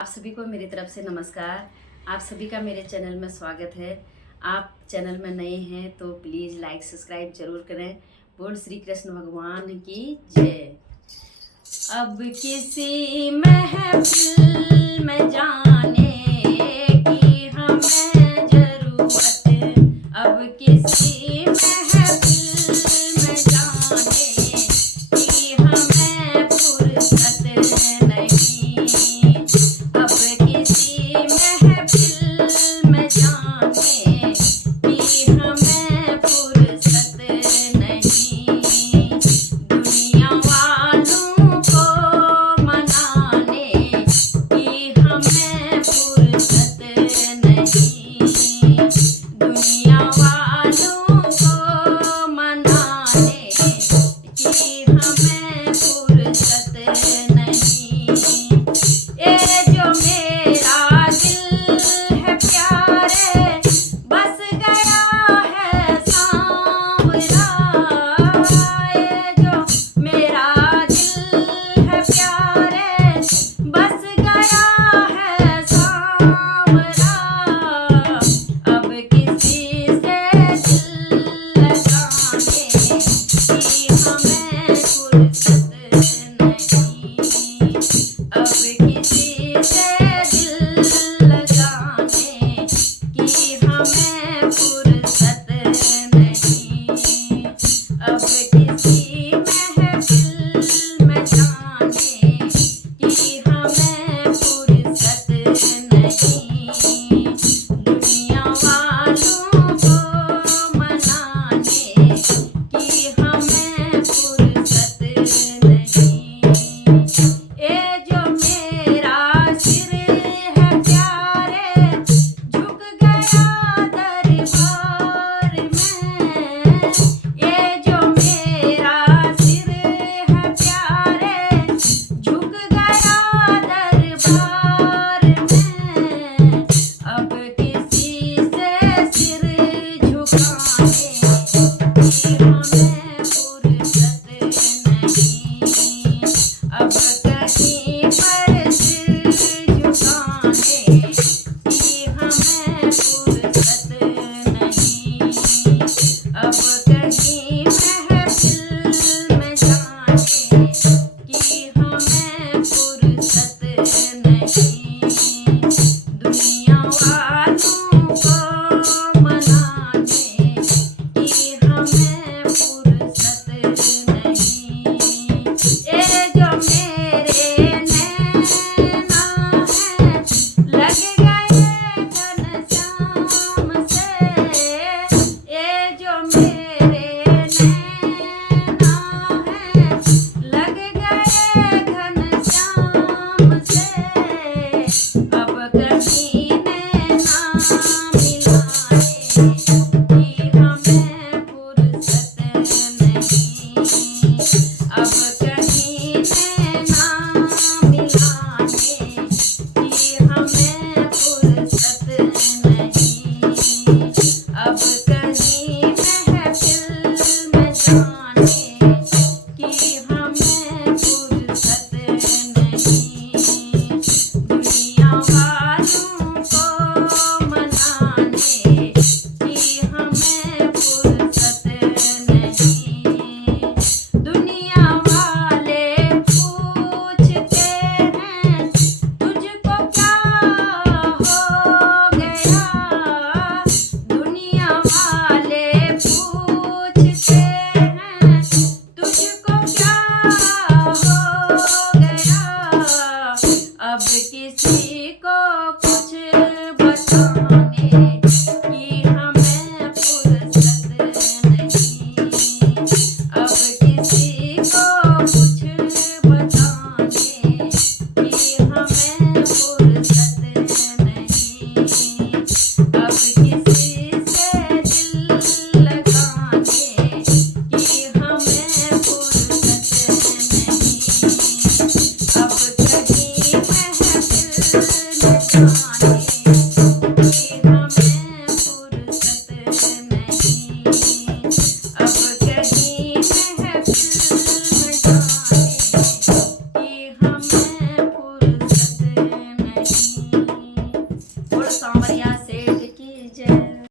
आप सभी को मेरी तरफ से नमस्कार। आप सभी का मेरे चैनल में स्वागत है। आप चैनल में नए हैं तो प्लीज़ लाइक सब्सक्राइब जरूर करें। बोल श्री कृष्ण भगवान की जय। अब किसी महफिल में जाने की हमें जरूरत, अब किसी महफिल में जाने की हमें फुर्सत नहीं। अब किसी महफिल में जाने की हमें फुर्सत नहीं। दुनिया वालों को मनाने की हमें फुर्सत नहीं। दुनिया वालों को मनाने की हमें फुर्सत नहीं। ए जो मेरा दिल है प्यारे, बस गया है सांवरा। ए जो मेरा दिल है प्यारे, बस गया है सांवरा। अब किसी से दिल लगाने की हमें फुर्सत नहीं। अब किसी से दिल लगाने की हमें फुर्सत नहीं। अब किसी महफिल में जाने की हमें फुर्सत नहीं। दुनिया वालों को मनाने की हमें फुर्सत नहीं। ए जो मेरा सिर है प्यारे, झुक गया दरबार में। ए जो मेरा सिर है प्यारे, झुक गया दरबार में। अब किसी से सिर झुकाने की हमें फुर्सत नहीं। अब कहीं पर सिर झुकाने की हमें फुर्सत नहीं। अब कहीं महफिल में जाने की हमें फुर्सत नहीं। दुनिया वालों को मनाने की हमें फुर्सत नहीं। ए जो मेरे नैना हैं, लग गए घनश्याम से। ए जो मेरे नैना हैं, लग गए घनश्याम से। अब कहीं नैना मिलाने की हमें फुर्सत नहीं। अब कहीं नैना मिलाने की हमें फुर्सत नहीं। अब कहीं महफिल में जाने की हमें फुर्सत नहीं। दुनिया वालों को मनाने की हमें फुर्सत नहीं। दुनिया वाले पूछते हैं तुझको क्या हो गया। दुनिया वाले पूछते हैं तुझको क्या हो गया। अब किसी को कुछ बताने की हमें फुर्सत नहीं। अब किसी को कुछ बताने की हमें फुर्सत नहीं। अब किसी से दिल लगाने की हमें फुर्सत नहीं। अब कहीं महफिल में जाने